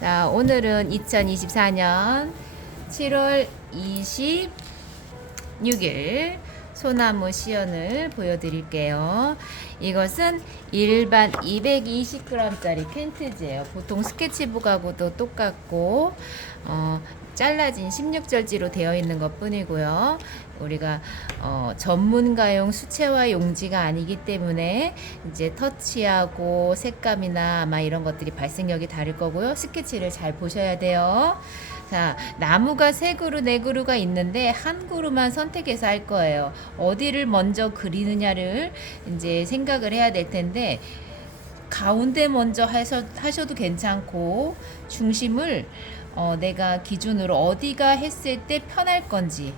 자, 오늘은 2024년 7월 26일 소나무 시연을 보여드릴게요. 이것은 일반 220g짜리 캔트지예요. 보통 스케치북하고도 똑같고 잘라진 16절지로 되어 있는 것 뿐이고요. 우리가 전문가용 수채화 용지가 아니기 때문에 이제 터치하고 색감이나 아마 이런 것들이 발생력이 다를 거고요. 스케치를 잘 보셔야 돼요. 자, 나무가 세 그루, 네 그루가 있는데 한 그루만 선택해서 할 거예요. 어디를 먼저 그리느냐를 이제 생각을 해야 될 텐데, 가운데 먼저 하셔도 괜찮고, 중심을 내가 기준으로 어디가 했을 때 편할 건지,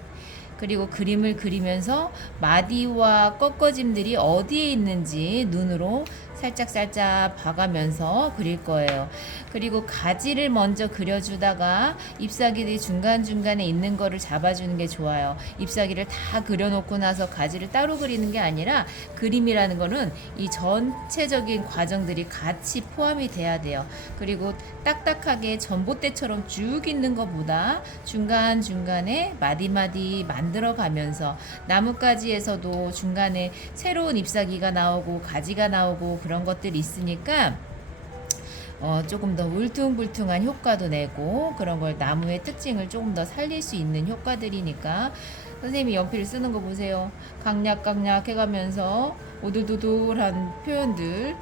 그리고 그림을 그리면서 마디와 꺾어짐들이 어디에 있는지 눈으로 살짝살짝 봐가면서 그릴 거예요. 그리고 가지를 먼저 그려주다가 잎사귀들이 중간중간에 있는 거를 잡아주는 게 좋아요. 잎사귀를 다 그려놓고 나서 가지를 따로 그리는 게 아니라, 그림이라는 거는 이 전체적인 과정들이 같이 포함이 돼야 돼요. 그리고 딱딱하게 전봇대처럼 쭉 있는 것보다 중간중간에 마디마디 만들어 가면서, 나뭇가지에서도 중간에 새로운 잎사귀가 나오고 가지가 나오고 그런 것들이 있으니까 조금 더 울퉁불퉁한 효과도 내고, 그런 걸 나무의 특징을 조금 더 살릴 수 있는 효과들이니까. 선생님이 연필을 쓰는 거 보세요. 강약강약 해가면서 오돌도돌한 표현들,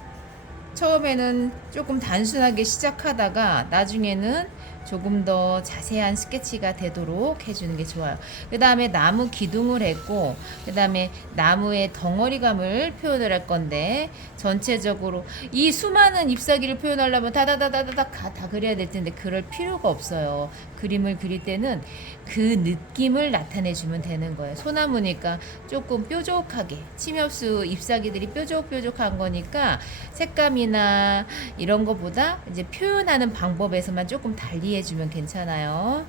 처음에는 조금 단순하게 시작하다가 나중에는 조금 더 자세한 스케치가 되도록 해주는 게 좋아요. 그 다음에 나무 기둥을 했고, 그 다음에 나무의 덩어리감을 표현을 할 건데, 전체적으로 이 수많은 잎사귀를 표현하려면 다다다다다다 다 그려야 될 텐데, 그럴 필요가 없어요. 그림을 그릴 때는 그 느낌을 나타내주면 되는 거예요. 소나무니까 조금 뾰족하게, 침엽수 잎사귀들이 뾰족뾰족한 거니까 색감이나 이런 거보다 이제 표현하는 방법에서만 조금 달리 해주면 괜찮아요.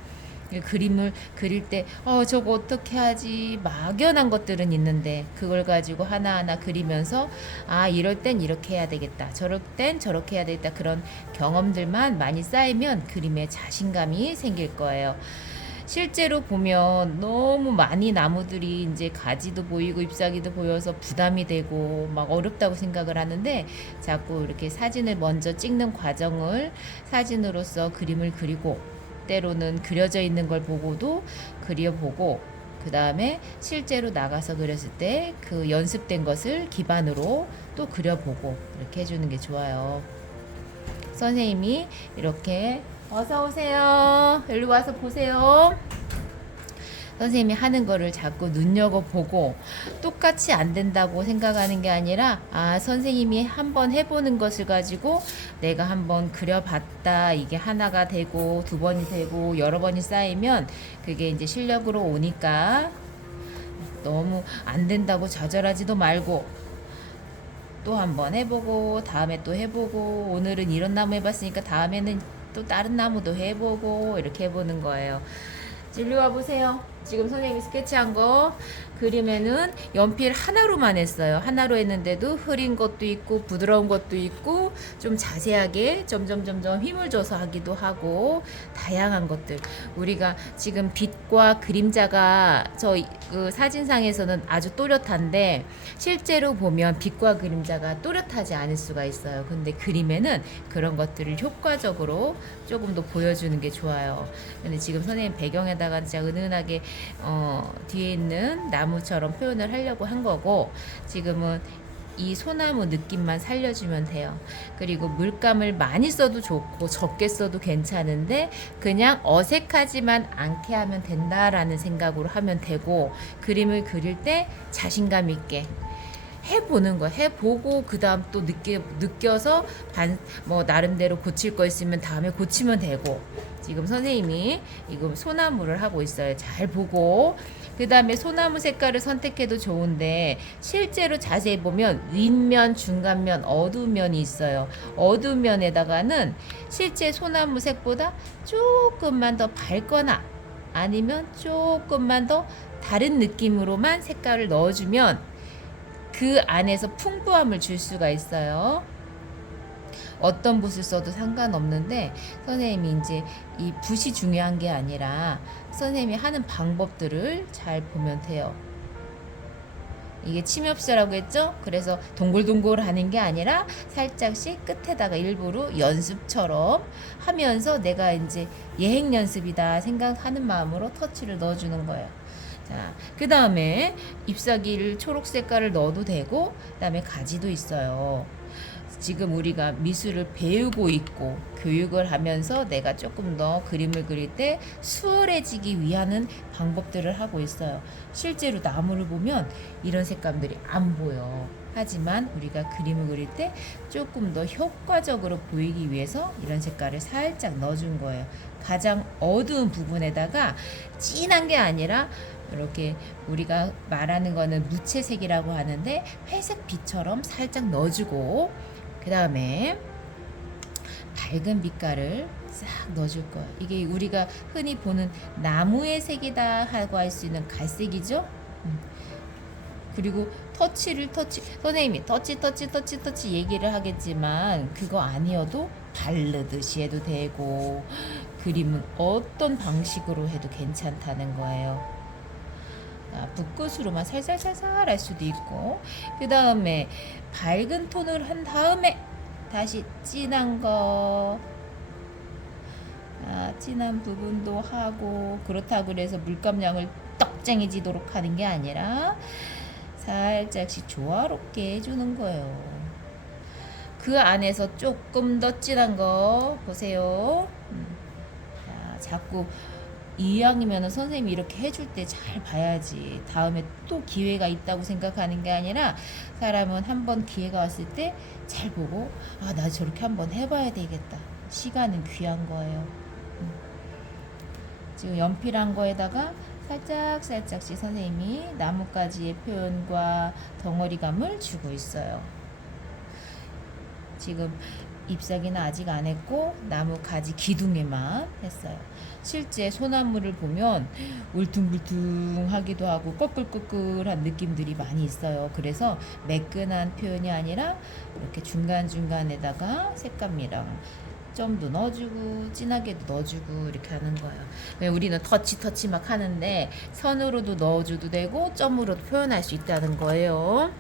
그림을 그릴 때 저거 어떻게 하지, 막연한 것들은 있는데 그걸 가지고 하나하나 그리면서 이럴 땐 이렇게 해야 되겠다, 저럴 땐 저렇게 해야 되겠다, 그런 경험들만 많이 쌓이면 그림에 자신감이 생길 거예요. 실제로 보면 너무 많이 나무들이 이제 가지도 보이고 잎사귀도 보여서 부담이 되고 막 어렵다고 생각을 하는데, 자꾸 이렇게 사진을 먼저 찍는 과정을 사진으로서 그림을 그리고, 때로는 그려져 있는 걸 보고도 그려보고, 그 다음에 실제로 나가서 그렸을 때 그 연습된 것을 기반으로 또 그려보고, 이렇게 해주는 게 좋아요. 선생님이 이렇게 어서 오세요. 여기 와서 보세요. 선생님이 하는 거를 자꾸 눈여겨보고, 똑같이 안 된다고 생각하는 게 아니라, 선생님이 한번 해보는 것을 가지고 내가 한번 그려봤다, 이게 하나가 되고 두 번이 되고 여러 번이 쌓이면 그게 이제 실력으로 오니까, 너무 안 된다고 좌절하지도 말고 또 한번 해보고, 다음에 또 해보고, 오늘은 이런 나무 해봤으니까 다음에는 또 다른 나무도 해보고, 이렇게 해보는 거예요. 일로 와보세요. 지금 선생님이 스케치한 거 그림에는 연필 하나로만 했어요. 하나로 했는데도 흐린 것도 있고 부드러운 것도 있고 좀 자세하게 점점 힘을 줘서 하기도 하고, 다양한 것들. 우리가 지금 빛과 그림자가 그 사진상에서는 아주 또렷한데, 실제로 보면 빛과 그림자가 또렷하지 않을 수가 있어요. 근데 그림에는 그런 것들을 효과적으로 조금 더 보여주는 게 좋아요. 근데 지금 선생님 배경에다가 진짜 은은하게 뒤에 있는 나무처럼 표현을 하려고 한 거고, 지금은 이 소나무 느낌만 살려주면 돼요. 그리고 물감을 많이 써도 좋고 적게 써도 괜찮은데, 그냥 어색하지만 않게 하면 된다라는 생각으로 하면 되고, 그림을 그릴 때 자신감 있게 해보는 거야. 해보고 그 다음 또 느껴서 나름대로 고칠 거 있으면 다음에 고치면 되고. 지금 선생님이 이거 소나무를 하고 있어요. 잘 보고. 그 다음에 소나무 색깔을 선택해도 좋은데, 실제로 자세히 보면 윗면, 중간면, 어두운 면이 있어요. 어두운 면에다가는 실제 소나무 색보다 조금만 더 밝거나 아니면 조금만 더 다른 느낌으로만 색깔을 넣어주면 그 안에서 풍부함을 줄 수가 있어요. 어떤 붓을 써도 상관없는데 선생님이 이제 이 붓이 중요한 게 아니라 선생님이 하는 방법들을 잘 보면 돼요. 이게 침엽수라고 했죠? 그래서 동글동글 하는 게 아니라 살짝씩 끝에다가 일부러 연습처럼 하면서 내가 이제 예행 연습이다 생각하는 마음으로 터치를 넣어주는 거예요. 자, 그 다음에 잎사귀를 초록 색깔을 넣어도 되고, 그 다음에 가지도 있어요. 지금 우리가 미술을 배우고 있고 교육을 하면서 내가 조금 더 그림을 그릴 때 수월해지기 위한 방법들을 하고 있어요. 실제로 나무를 보면 이런 색감들이 안 보여. 하지만 우리가 그림을 그릴 때 조금 더 효과적으로 보이기 위해서 이런 색깔을 살짝 넣어준 거예요. 가장 어두운 부분에다가 진한 게 아니라 이렇게 우리가 말하는 거는 무채색이라고 하는데 회색 빛처럼 살짝 넣어주고, 그 다음에 밝은 빛깔을 싹 넣어줄 거예요. 이게 우리가 흔히 보는 나무의 색이다 하고 할 수 있는 갈색이죠. 그리고 선생님이 터치 얘기를 하겠지만 그거 아니어도 바르듯이 해도 되고 그림은 어떤 방식으로 해도 괜찮다는 거예요. 붓끝으로만 살살살살 할 수도 있고, 그 다음에 밝은 톤을 한 다음에 다시 진한 거, 진한 부분도 하고, 그렇다고 그래서 물감량을 떡쟁이지도록 하는 게 아니라 살짝씩 조화롭게 해주는 거예요. 그 안에서 조금 더 진한 거 보세요. 자꾸 이왕이면 선생님이 이렇게 해줄 때 잘 봐야지. 다음에 또 기회가 있다고 생각하는 게 아니라 사람은 한번 기회가 왔을 때 잘 보고 나 저렇게 한번 해봐야 되겠다. 시간은 귀한 거예요. 지금 연필한 거에다가 살짝씩 선생님이 나뭇가지의 표현과 덩어리감을 주고 있어요. 지금 잎사귀는 아직 안 했고 나무 가지 기둥에만 했어요. 실제 소나무를 보면 울퉁불퉁하기도 하고 꺼끌꺼끌한 느낌들이 많이 있어요. 그래서 매끈한 표현이 아니라 이렇게 중간중간에다가 색감이랑 점도 넣어주고 진하게도 넣어주고 이렇게 하는 거예요. 우리는 터치 막 하는데 선으로도 넣어줘도 되고 점으로도 표현할 수 있다는 거예요.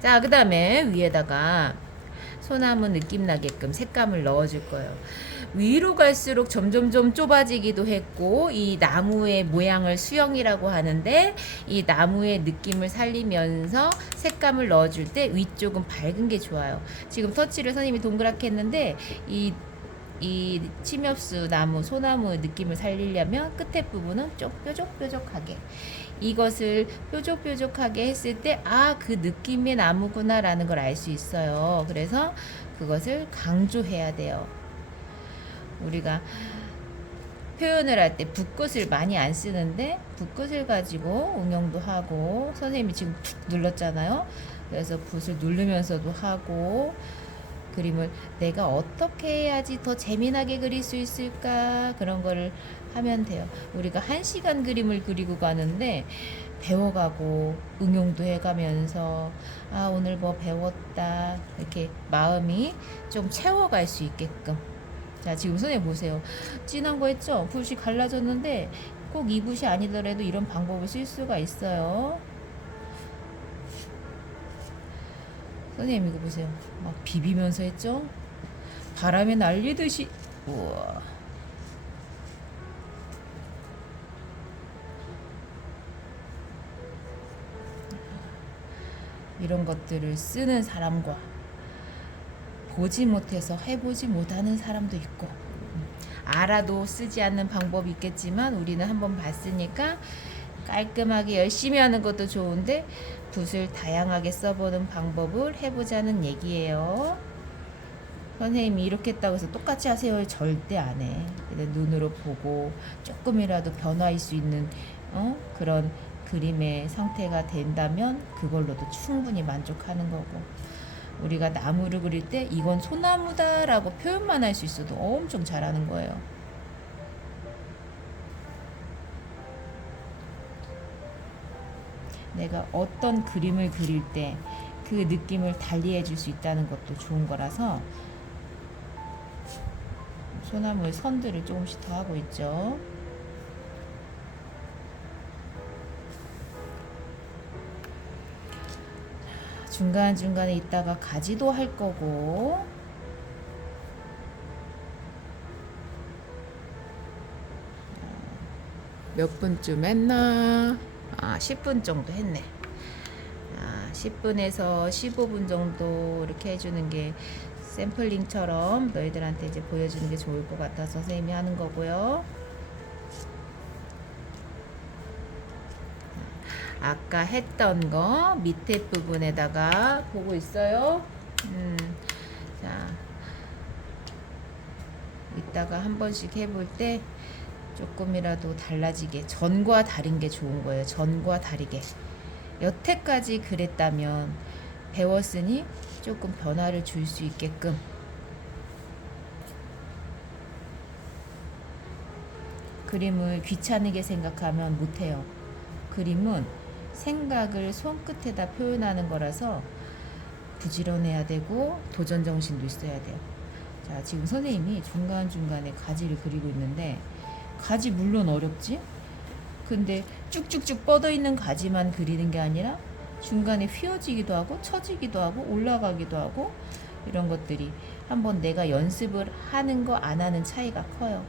자, 그 다음에 위에다가 소나무 느낌 나게끔 색감을 넣어줄 거예요. 위로 갈수록 점점점 좁아지기도 했고, 이 나무의 모양을 수영이라고 하는데 이 나무의 느낌을 살리면서 색감을 넣어줄 때 위쪽은 밝은 게 좋아요. 지금 터치를 선생님이 동그랗게 했는데 이 침엽수 나무, 소나무 느낌을 살리려면 끝에 부분은 좀 뾰족뾰족하게, 이것을 뾰족뾰족하게 했을 때 그 느낌의 나무구나 라는 걸 알 수 있어요. 그래서 그것을 강조해야 돼요. 우리가 표현을 할 때 붓끝을 많이 안 쓰는데 붓끝을 가지고 응용도 하고, 선생님이 지금 툭 눌렀잖아요. 그래서 붓을 누르면서도 하고, 그림을 내가 어떻게 해야지 더 재미나게 그릴 수 있을까, 그런 거를 하면 돼요. 우리가 1시간 그림을 그리고 가는데 배워가고 응용도 해가면서 오늘 뭐 배웠다 이렇게 마음이 좀 채워갈 수 있게끔. 자, 지금 선생님 보세요. 진한 거 했죠? 붓이 갈라졌는데 꼭 이 붓이 아니더라도 이런 방법을 쓸 수가 있어요. 선생님 이거 보세요. 막 비비면서 했죠? 바람에 날리듯이. 우와. 이런 것들을 쓰는 사람과 보지 못해서 해보지 못하는 사람도 있고, 알아도 쓰지 않는 방법이 있겠지만 우리는 한번 봤으니까 깔끔하게 열심히 하는 것도 좋은데 붓을 다양하게 써보는 방법을 해보자는 얘기예요. 선생님이 이렇게 했다고 해서 똑같이 하세요? 절대 안 해. 눈으로 보고 조금이라도 변화할 수 있는 그런 그림의 상태가 된다면 그걸로도 충분히 만족하는 거고, 우리가 나무를 그릴 때 이건 소나무다 라고 표현만 할 수 있어도 엄청 잘하는 거예요. 내가 어떤 그림을 그릴 때 그 느낌을 달리 해줄 수 있다는 것도 좋은 거라서 소나무의 선들을 조금씩 더 하고 있죠. 중간중간에 있다가 가지도 할 거고, 몇 분쯤 했나? 10분 정도 했네. 10분에서 15분 정도 이렇게 해주는 게 샘플링처럼 너희들한테 이제 보여주는 게 좋을 것 같아서 선생님이 하는 거고요. 아까 했던 거 밑에 부분에다가 보고 있어요. 자, 이따가 한 번씩 해볼 때 조금이라도 달라지게, 전과 다른 게 좋은 거예요. 전과 다르게. 여태까지 그랬다면 배웠으니 조금 변화를 줄 수 있게끔. 그림을 귀찮게 생각하면 못해요. 그림은 생각을 손끝에다 표현하는 거라서 부지런해야 되고 도전 정신도 있어야 돼요. 자, 지금 선생님이 중간중간에 가지를 그리고 있는데, 가지 물론 어렵지? 근데 쭉쭉쭉 뻗어 있는 가지만 그리는 게 아니라 중간에 휘어지기도 하고 처지기도 하고 올라가기도 하고, 이런 것들이 한번 내가 연습을 하는 거 안 하는 차이가 커요.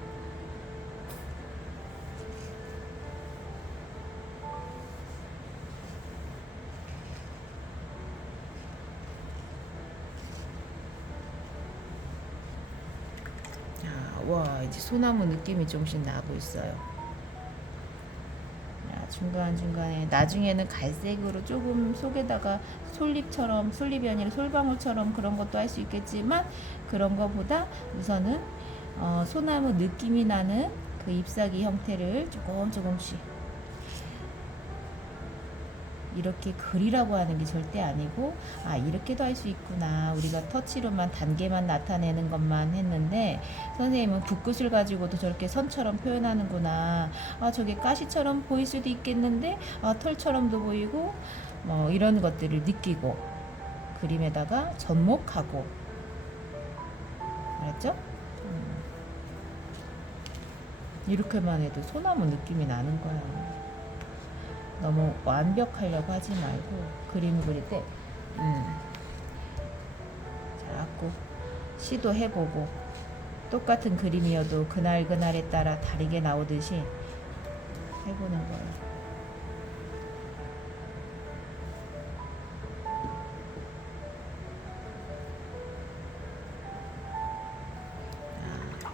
와, 이제 소나무 느낌이 조금씩 나고 있어요. 중간중간에 나중에는 갈색으로 조금 속에다가 솔잎처럼, 솔잎이 아니라 솔방울처럼 그런 것도 할 수 있겠지만, 그런 거보다 우선은 소나무 느낌이 나는 그 잎사귀 형태를 조금씩 이렇게 그리라고 하는 게 절대 아니고, 이렇게도 할 수 있구나, 우리가 터치로만 단계만 나타내는 것만 했는데 선생님은 붓끝을 가지고도 저렇게 선처럼 표현하는구나, 저게 가시처럼 보일 수도 있겠는데 털처럼도 보이고, 뭐 이런 것들을 느끼고 그림에다가 접목하고. 알았죠? 이렇게만 해도 소나무 느낌이 나는 거야. 너무 완벽하려고 하지 말고 그림 그릴 때 자꾸 시도해보고, 똑같은 그림이어도 그날에 따라 다르게 나오듯이 해보는 거예요.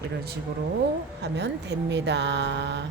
이런 식으로 하면 됩니다.